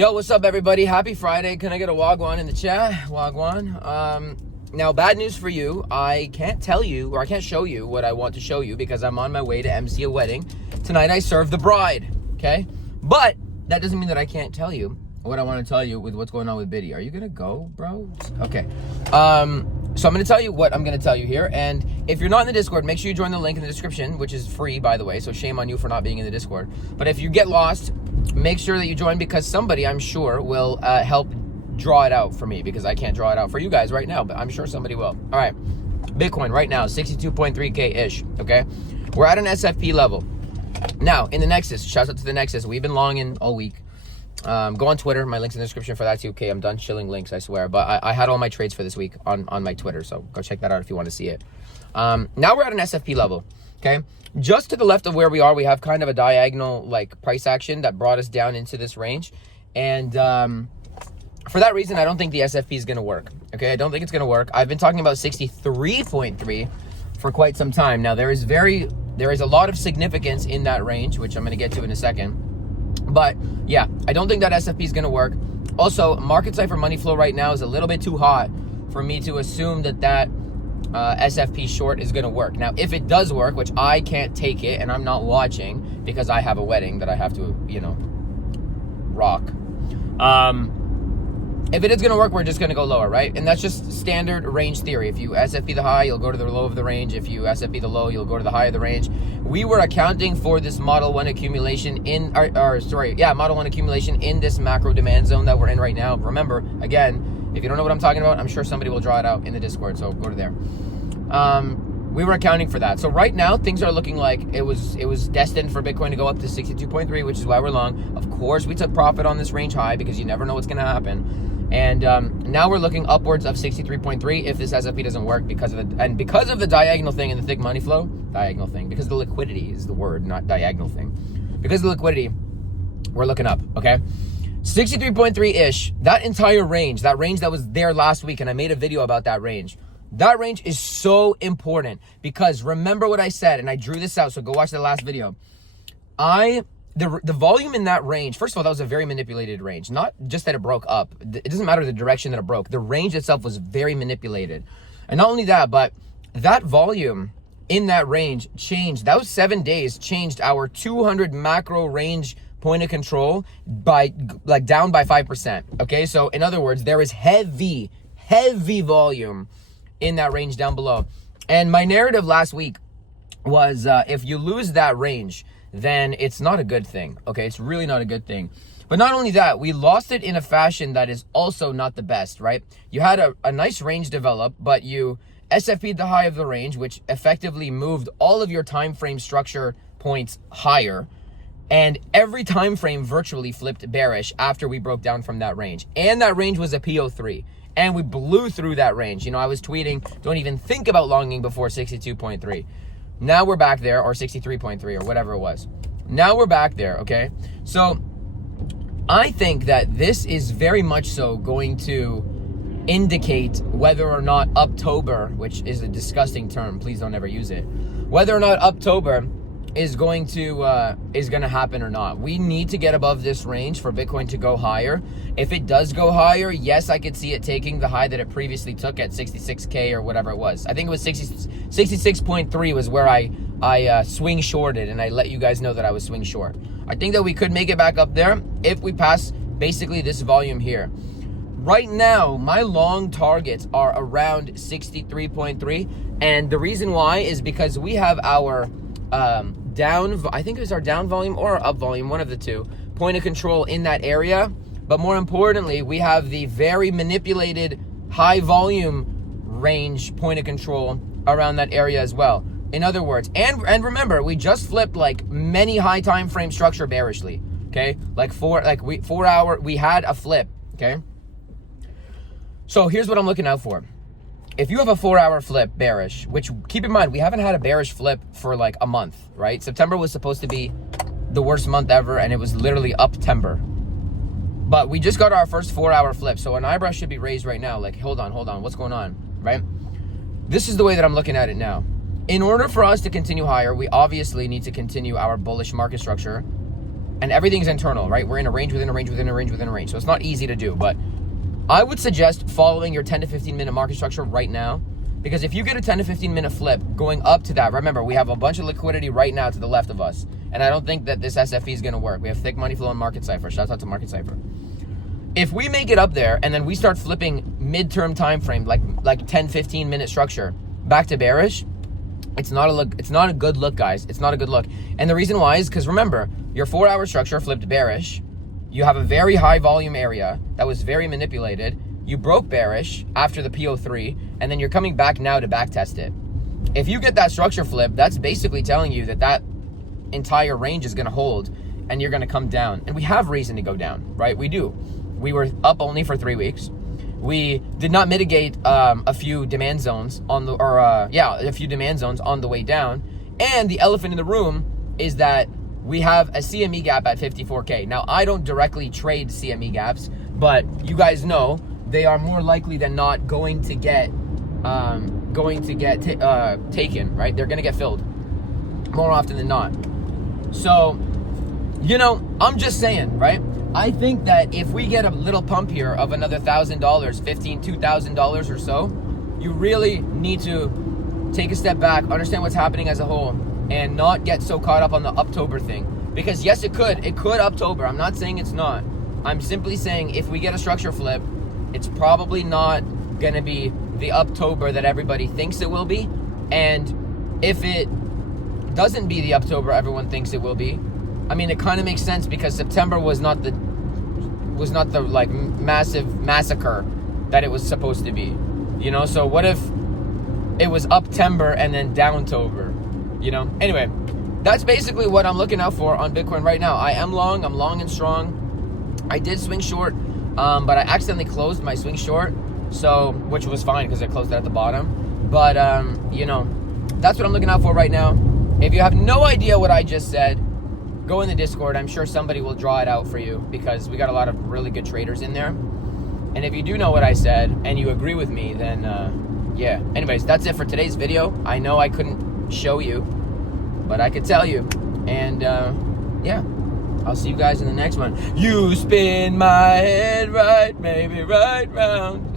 Yo, what's up, everybody? Happy Friday. Can I get a wagwan in the chat? Wagwan. Now, bad news for you. I can't tell you, or I can't show you what I want to show you because I'm on my way to MC a wedding. Tonight, I serve the bride, okay? But that doesn't mean that I can't tell you what I want to tell you with what's going on with Biddy. Are you going to go, bro? Okay. So I'm going to tell you what I'm going to tell you here. And if you're not in the Discord, make sure you join the link in the description, which is free, by the way. So shame on you for not being in the Discord. But if you get lost, make sure that you join because somebody, I'm sure, will help draw it out for me because I can't draw it out for you guys right now, but I'm sure somebody will. All right. Bitcoin right now, 62.3K-ish, okay? We're at an SFP level. Now, in the Nexus, shouts out to the Nexus. We've been longing all week. Go on Twitter. My link's in the description for that too. Okay, I'm done shilling links, I swear. But I had all my trades for this week on my Twitter, so go check that out if you want to see it. Now we're at an SFP level, okay? Just to the left of where we are, we have kind of a diagonal like price action that brought us down into this range. And for that reason, I don't think the SFP is going to work, okay? I don't think it's going to work. I've been talking about 63.3 for quite some time. Now, there is a lot of significance in that range, which I'm going to get to in a second. But yeah, I don't think that SFP is going to work. Also, market cipher money flow right now is a little bit too hot for me to assume that SFP short is going to work. Now, if it does work, which I can't take it and I'm not watching because I have a wedding that I have to, rock. If it is going to work, we're just going to go lower, right? And that's just standard range theory. If you SFP the high, you'll go to the low of the range. If you SFP the low, you'll go to the high of the range. We were accounting for this Model 1 accumulation Model 1 accumulation in this macro demand zone that we're in right now. Remember, again, if you don't know what I'm talking about, I'm sure somebody will draw it out in the Discord, so go to there. We were accounting for that. So right now, things are looking like it was destined for Bitcoin to go up to 62.3, which is why we're long. Of course, we took profit on this range high because you never know what's going to happen. And now we're looking upwards of 63.3 if this SFP doesn't work because of the diagonal thing and the thick money flow. Diagonal thing. Because the liquidity is the word, not diagonal thing. Because of the liquidity, we're looking up, okay? 63.3-ish, that entire range, that range that was there last week, and I made a video about that range. That range is so important because remember what I said, and I drew this out, so go watch the last video. The volume in that range, first of all, that was a very manipulated range. Not just that it broke up. It doesn't matter the direction that it broke. The range itself was very manipulated. And not only that, but that volume in that range changed. Those 7 days changed our 200 macro range point of control by down by 5%. Okay, so in other words, there is heavy volume in that range down below. And my narrative last week was if you lose that range, then it's not a good thing, okay? It's really not a good thing. But not only that, we lost it in a fashion that is also not the best, right? You had a nice range develop, but you SFP'd the high of the range, which effectively moved all of your time frame structure points higher. And every time frame virtually flipped bearish after we broke down from that range. And that range was a PO3. And we blew through that range. I was tweeting, don't even think about longing before 62.3. Now we're back there, or 63.3, or whatever it was. Now we're back there, okay? So I think that this is very much so going to indicate whether or not Uptober, which is a disgusting term, please don't ever use it, whether or not Uptober is going to happen or not. We need to get above this range for Bitcoin to go higher. If it does go higher, yes, I could see it taking the high that it previously took at 66K or whatever it was. I think it was 66.3 was where I swing shorted, and I let you guys know that I was swing short. I think that we could make it back up there if we pass basically this volume here. Right now, my long targets are around 63.3, and the reason why is because we have our I think it was our down volume or our up volume, one of the two, point of control in that area. But more importantly, we have the very manipulated high volume range point of control around that area as well. In other words, and remember, we just flipped like many high time frame structure bearishly. Okay, we had a flip. Okay, so here's what I'm looking out for. If you have a 4-hour flip bearish, which keep in mind, we haven't had a bearish flip for like a month, right? September was supposed to be the worst month ever, and it was literally Uptember. But we just got our first 4-hour flip, so an eyebrow should be raised right now. Like, hold on, what's going on, right? This is the way that I'm looking at it now. In order for us to continue higher, we obviously need to continue our bullish market structure and everything's internal, right? We're in a range within a range within a range within a range. So it's not easy to do, but I would suggest following your 10 to 15 minute market structure right now, because if you get a 10 to 15 minute flip going up to that, remember, we have a bunch of liquidity right now to the left of us, and I don't think that this SFE is going to work. We have thick money flow on Market Cipher. Shout out to Market Cipher. If we make it up there and then we start flipping midterm time frame, like 10, 15 minute structure back to bearish, it's not a look. It's not a good look, guys. It's not a good look. And the reason why is because remember, your 4-hour structure flipped bearish. You have a very high volume area that was very manipulated. You broke bearish after the PO3, and then you're coming back now to back test it. If you get that structure flip, that's basically telling you that that entire range is going to hold and you're going to come down. And we have reason to go down, right? We do. We were up only for 3 weeks. We did not mitigate a few demand zones on the, a few demand zones on the way down. And the elephant in the room is that we have a CME gap at 54K. Now, I don't directly trade CME gaps, but you guys know they are more likely than not going to get taken, right? They're going to get filled more often than not. So, you know, I'm just saying, right? I think that if we get a little pump here of another $1,000, $2,000 or so, you really need to take a step back, understand what's happening as a whole, and not get so caught up on the October thing. Because yes, it could October. I'm not saying it's not. I'm simply saying if we get a structure flip, it's probably not going to be the October that everybody thinks it will be. And if it doesn't be the October everyone thinks it will be, I mean, it kind of makes sense because September was not the like massive massacre that it was supposed to be, you know? So what if it was Uptember and then Downtober, you know? Anyway, that's basically what I'm looking out for on Bitcoin right now. I'm long and strong. I did swing short, but I accidentally closed my swing short, so, which was fine because I closed it at the bottom. But, you know, that's what I'm looking out for right now. If you have no idea what I just said, go in the Discord. I'm sure somebody will draw it out for you because we got a lot of really good traders in there. And if you do know what I said and you agree with me, then yeah. Anyways, that's it for today's video. I know I couldn't show you, but I could tell you. And yeah, I'll see you guys in the next one. You spin my head right, maybe right round.